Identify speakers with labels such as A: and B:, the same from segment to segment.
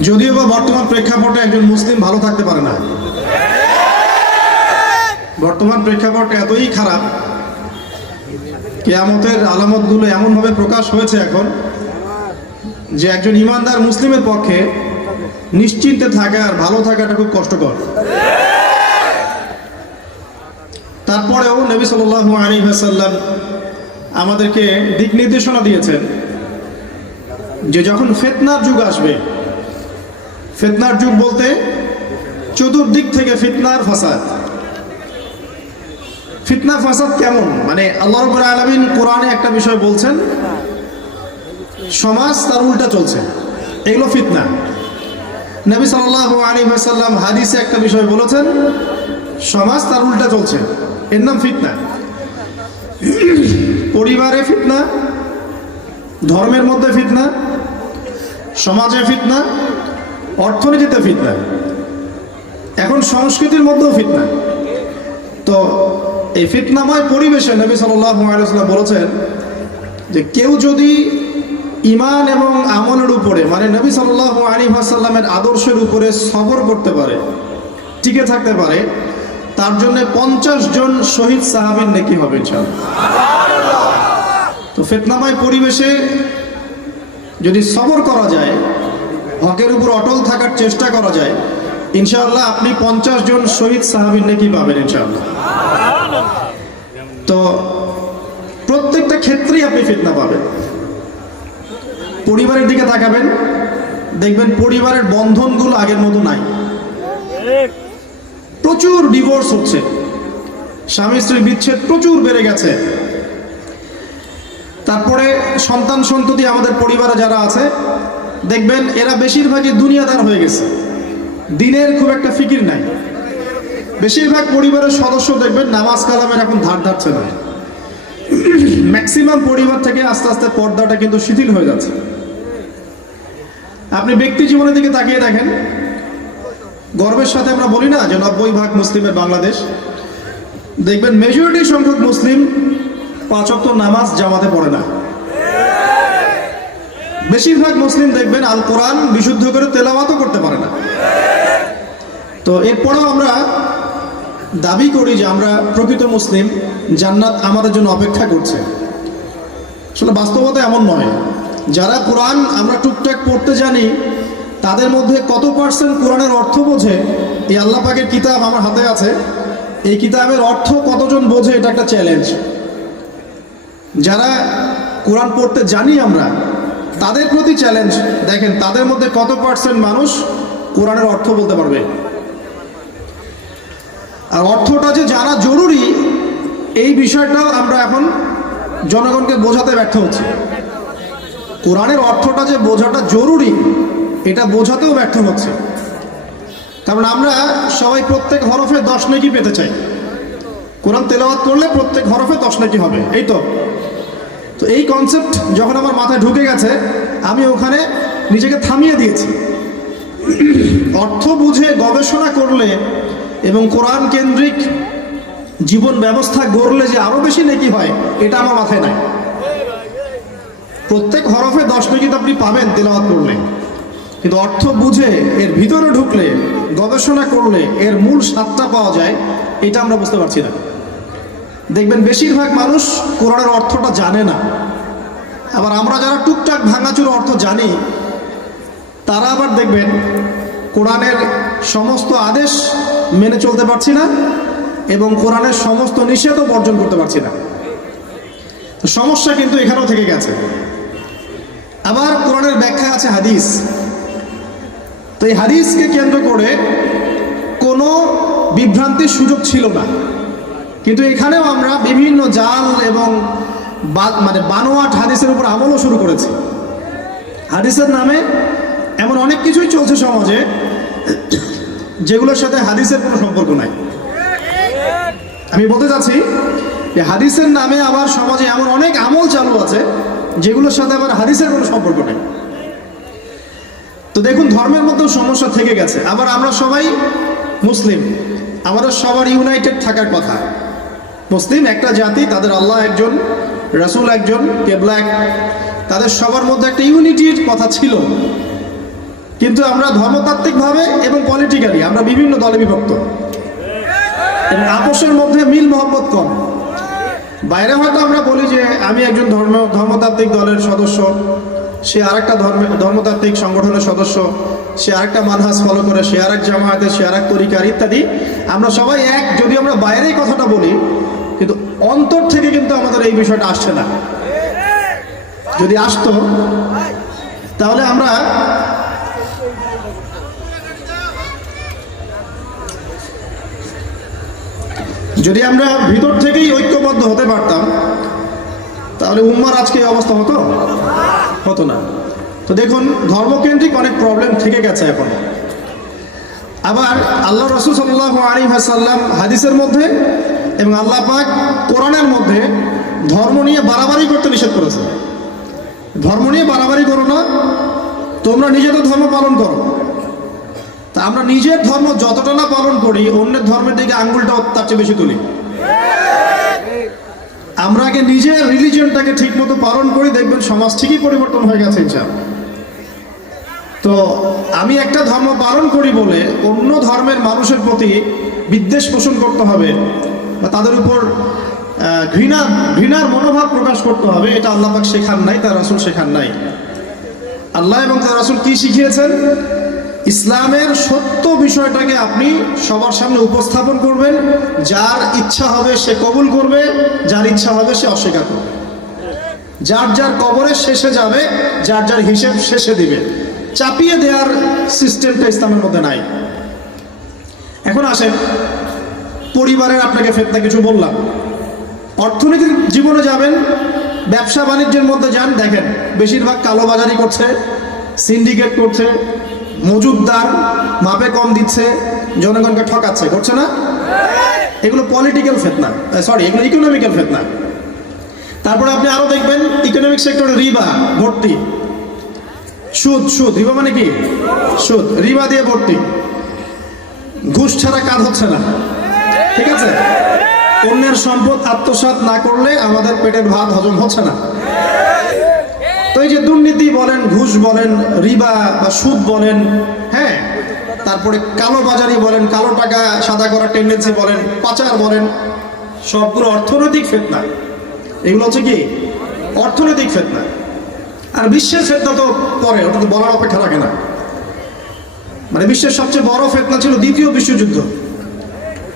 A: যদিও বা বর্তমান প্রেক্ষাপটে একজন মুসলিম ভালো থাকতে পারে না। বর্তমান প্রেক্ষাপট এতই খারাপ, কেয়ামতের আলামতগুলো এমনভাবে প্রকাশ হয়েছে এখন যে একজন ইমানদার মুসলিমের পক্ষে নিশ্চিন্তে থাকা আর ভালো থাকাটা খুব কষ্টকর। তারপরেও নবী সাল আলী সাল্লাম আমাদেরকে দিক নির্দেশনা দিয়েছেন যে যখন ফেতনার যুগ আসবে ফিতনার যুগ বলতে চতুর্দিক থেকে ফিতনার ফাসাদ। ফিতনা ফাসাদ কেমন? মানে আল্লাহ রবুল আলমিন কোরআনে একটা বিষয় বলছেন, সমাজ তার উল্টা চলছে। এগুলো ফিতনা। নবী সাল্লাহ আলী সাল্লাম হাদিসে একটা বিষয় বলেছেন, সমাজ তার উল্টা চলছে। এর নাম ফিতনা। পরিবারে ফিতনা, ধর্মের মধ্যে ফিতনা, সমাজে ফিতনা অর্থনীতিতে ফিতনা। এখন সংস্কৃতির মধ্যেও ফিতনা। তো এই ফিতনাময় পরিবেশে নবী সাল্লাম বলেছেন যে কেউ যদি ইমান এবং আমলের উপরে মানে নবী সাল্লাহ আলী সাল্লামের আদর্শের উপরে সবর করতে পারে, টিকে থাকতে পারে, তার জন্য পঞ্চাশ জন শহীদ সাহাবের নেকি হবে তো ফেতনাময় পরিবেশে যদি সবর করা যায় হকের উপর অটল থাকার চেষ্টা করা যায়। ইনশাআল্লাহ আপনি পঞ্চাশ জন শহীদ সাহাবির নাকি পাবেন ইনশাআল্লাহ। তো প্রত্যেকটা ক্ষেত্রেই আপনি ফিতনা পাবেন। পরিবারের দিকে তাকাবেন, দেখবেন পরিবারের বন্ধনগুলো আগের মতো নাই। প্রচুর ডিভোর্স হচ্ছে। স্বামী স্ত্রীর বিচ্ছেদ প্রচুর বেড়ে গেছে। তারপরে সন্তান সন্ততি আমাদের পরিবারে যারা আছে দেখবেন, এরা বেশিরভাগই দুনিয়াদার হয়ে গেছে। দিনের খুব একটা ফিকির নাই। বেশিরভাগ পরিবারের সদস্য দেখবেন, নামাজ কালামের এখন ধার ধারছে না। ম্যাক্সিমাম পরিবার থেকে আস্তে আস্তে পর্দাটা কিন্তু শিথিল হয়ে যাচ্ছে। আপনি ব্যক্তি জীবনের দিকে তাকিয়ে দেখেন, গর্বের সাথে আমরা বলি না যে নব্বই ভাগ মুসলিমের বাংলাদেশ। দেখবেন মেজরিটি সংখ্যক মুসলিম পাঁচ অক্ট নামাজ জামাতে পড়ে না। বেশিরভাগ মুসলিম দেখবেন আল কোরআন বিশুদ্ধ করে তেলাওয়াতও করতে পারে না। তো এরপরেও আমরা দাবি করি যে আমরা প্রকৃত মুসলিম, জান্নাত আমাদের জন্য অপেক্ষা করছে। আসলে বাস্তবতা এমন নয়। যারা কোরআন আমরা টুকটাক পড়তে জানি, তাদের মধ্যে কত পার্সেন্ট কোরআনের অর্থ বোঝে, এই আল্লাহ পাকের কিতাব আমার হাতে আছে। এই কিতাবের অর্থ কতজন বোঝে, এটা একটা চ্যালেঞ্জ যারা কোরআন পড়তে জানি আমরা তাদের প্রতি চ্যালেঞ্জ দেখেন, তাদের মধ্যে কত পার্সেন্ট মানুষ কোরআনের অর্থ বলতে পারবে? আর অর্থটা যে জানা জরুরি, এই বিষয়টাও আমরা এখন জনগণকে বোঝাতে ব্যর্থ হচ্ছি। কোরআনের অর্থটা যে বোঝাটা জরুরি, এটা বোঝাতেও ব্যর্থ হচ্ছে। কারণ আমরা সবাই প্রত্যেক হরফে দশ নেকি পেতে চাই। কোরআন তেলাওয়াত করলে প্রত্যেক হরফে দশ নাকি হবে, এই তো? তো এই কনসেপ্ট যখন আমার মাথায় ঢুকে গেছে, আমি ওখানে নিজেকে থামিয়ে দিয়েছি। অর্থ বুঝে গবেষণা করলে এবং কোরআন কেন্দ্রিক জীবন ব্যবস্থা গড়লে যে আরও বেশি নেকি হয়, এটা আমার মাথায় নাই। প্রত্যেক হরফে দশ নেকি তো আপনি পাবেন তেলাওয়াত করলে। কিন্তু অর্থ বুঝে এর ভিতরে ঢুকলে, গবেষণা করলে এর মূল স্বাদটা পাওয়া যায়, এটা আমরা বুঝতে পারছি না। দেখবেন বেশিরভাগ মানুষ কোরআনের অর্থটা জানে না। আবার আমরা যারা টুকটাক ভাঙাচুর অর্থ জানি, তারা আবার দেখবেন কোরআনের সমস্ত আদেশ মেনে চলতে পারছি না এবং কোরআনের সমস্ত নিষেধও বর্জন করতে পারছি না। সমস্যা কিন্তু এখানেও থেকে গেছে। আবার কোরআনের ব্যাখ্যা আছে হাদিস। তো এই হাদিসকে কেন্দ্র করে কোনো বিভ্রান্তির সুযোগ ছিল না। কিন্তু এখানেও আমরা বিভিন্ন জাল এবং মানে বানোয়াট হাদিসের উপর আমলও শুরু করেছি। হাদিসের নামে এমন অনেক কিছুই চলছে সমাজে, যেগুলোর সাথে হাদিসের কোনো সম্পর্ক নাই। আমি বলতে চাচ্ছি যে হাদিসের নামে আবার সমাজে এমন অনেক আমল চালু আছে, যেগুলোর সাথে আবার হাদিসের কোনো সম্পর্ক নেই। তো দেখুন, ধর্মের মধ্যেও সমস্যা থেকে গেছে। আবার আমরা সবাই মুসলিম, আমাদের সবার ইউনাইটেড থাকার কথা। মুসলিম একটা জাতি, তাদের আল্লাহ একজন, রাসূল একজন, কেবলা এক, তাদের সবার মধ্যে একটা ইউনিটির কথা ছিল। কিন্তু আমরা ধর্মতাত্ত্বিকভাবে এবং পলিটিক্যালি আমরা বিভিন্ন দলে বিভক্ত। এবং আপোষের মধ্যে মিল মহব্বত কম। বাইরে হয়তো আমরা বলি যে আমি একজন ধর্ম, ধর্মতাত্ত্বিক দলের সদস্য, সে আরেকটা ধর্ম, ধর্মতাত্ত্বিক সংগঠনের সদস্য, সে আরেকটা মানহাজ ফলো করে, সে আরেক জামায়াতে, সে আর এক তরিকার ইত্যাদি। আমরা সবাই এক, যদি আমরা বাইরেই কথাটা বলি কিন্তু অন্তর থেকে কিন্তু আমাদের এই বিষয়টা আসছে না। যদি আসতো, তাহলে আমরা যদি আমরা ভিতর থেকেই ঐক্যবদ্ধ হতে পারতাম, তাহলে উম্মার আজকে এই অবস্থা হতো? হতো না। তো দেখুন, ধর্মকেন্দ্রিক অনেক প্রবলেম থেকে গেছে এখন। আবার আল্লাহ রসুল সাল্লাহ আলী হাসাল্লাম হাদিসের মধ্যে এবং আল্লাহ পাক কোরআনের মধ্যে ধর্ম নিয়ে বাড়াবাড়ি করতে নিষেধ করেছে। ধর্ম নিয়ে বাড়াবাড়ি করো না, তোমরা নিজেদের ধর্ম পালন করো। তা আমরা নিজের ধর্ম যতটা না পালন করি, অন্যের ধর্মের দিকে আঙ্গুলটা তার চেয়ে বেশি তুলি। আমরা আগে নিজের রিলিজনটাকে ঠিক মতো পালন করি দেখবেন সমাজ ঠিকই পরিবর্তন হয়ে গেছে তো আমি একটা ধর্ম পালন করি বলে অন্য ধর্মের মানুষের প্রতি বিদ্বেষ পোষণ করতে হবে। বা তাদের উপর ঘৃণা, ঘৃণার মনোভাব প্রকাশ করতে হবে, এটা আল্লাহ পাক শেখান নাই, তার রাসুল শেখান নাই। আল্লাহ এবং তার রাসুল কি শিখিয়েছেন? ইসলামের সত্য বিষয়টাকে আপনি সবার সামনে উপস্থাপন করবেন, যার ইচ্ছা হবে সে কবুল করবে, যার ইচ্ছা হবে সে অস্বীকার করবে। যার যার কবরে শেষে যাবে, যার যার হিসেব শেষে দিবে। চাপিয়ে দেওয়ার সিস্টেমটা ইসলামের মধ্যে নাই। এখন আসেন পরিবারের আপনাকে ফেতনা কিছু বললাম। অর্থনীতির জীবনে যাবেন, ব্যবসা বাণিজ্যের মধ্যে যান, দেখেন, বেশিরভাগ কালোবাজারি করছে, সিন্ডিকেট করছে মজুদদার মাপে কম দিচ্ছে, জনগণকে ঠকাচ্ছে, করছে না? এগুলো পলিটিক্যাল ফেতনা সরি এগুলো ইকোনমিক্যাল ফেতনা। তারপরে আপনি আরও দেখবেন ইকোনমিক সেক্টরে রিবা, ভর্তি। সুদ সুদ, রিবা মানে কি? সুদ, রিবা দিয়ে ভর্তি। ঘুষ ছাড়া কাজ হচ্ছে না। ঠিক আছে? অন্যের সম্পদ আত্মসাৎ না করলে আমাদের পেটের ভাত হজম হচ্ছে না। তো এই যে দুর্নীতি বলেন, ঘুষ বলেন, রিবা বা সুদ বলেন হ্যাঁ? তারপরে কালো বাজারি বলেন, কালো টাকা সাদা করার টেন্ডেন্সি বলেন, পাচার বলেন, সবগুলো অর্থনৈতিক ফেতনা। এগুলো হচ্ছে কি? অর্থনৈতিক ফেতনা। আর বিশ্বের ফেতনা তো পরে, ওটা তো বলার অপেক্ষা রাখে না। মানে বিশ্বের সবচেয়ে বড় ফেতনা ছিল দ্বিতীয় বিশ্বযুদ্ধ।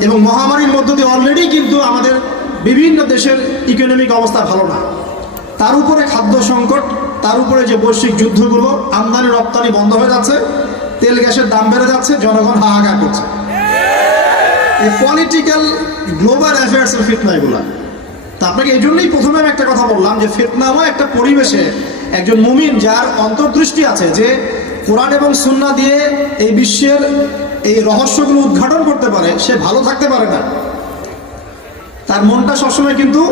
A: এবং মহামারীর মধ্য দিয়ে অলরেডি কিন্তু আমাদের বিভিন্ন দেশের ইকোনমিক অবস্থা ভালো না। তার উপরে খাদ্য সংকট, তার উপরে যে বৈশ্বিক যুদ্ধগুলো, আমদানি, রপ্তানি বন্ধ হয়ে যাচ্ছে, তেল, গ্যাসের দাম বেড়ে যাচ্ছে, জনগণ হাহাকার করছে। এই পলিটিক্যাল গ্লোবাল অ্যাফেয়ার্সের ফিতনা এগুলা। তা আপনাকে এই জন্যই প্রথমে আমি একটা কথা বললাম যে ফিতনাময় একটা পরিবেশে একজন মুমিন যার অন্তর্দৃষ্টি আছে যে কোরআন এবং সুন্না দিয়ে এই বিশ্বের এই রহস্যগুলো উদ্ঘাটন করতে পারে, সে ভালো থাকতে পারে না। তার মনটা সবসময় কিন্তু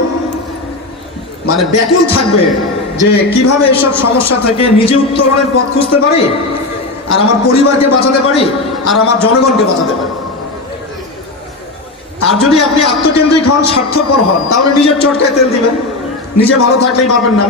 A: মানে ব্যাকুল থাকবে যে কীভাবে এসব সমস্যা থেকে নিজে উত্তরণের পথ খুঁজতে পারি, আর আমার পরিবারকে বাঁচাতে পারি, আর আমার জনগণকে বাঁচাতে পারি। আর যদি আপনি আত্মকেন্দ্রিক হন, স্বার্থপর হন, তাহলে নিজের চটকায় তেল দিবেন, নিজে ভালো থাকলেই পাবেন না।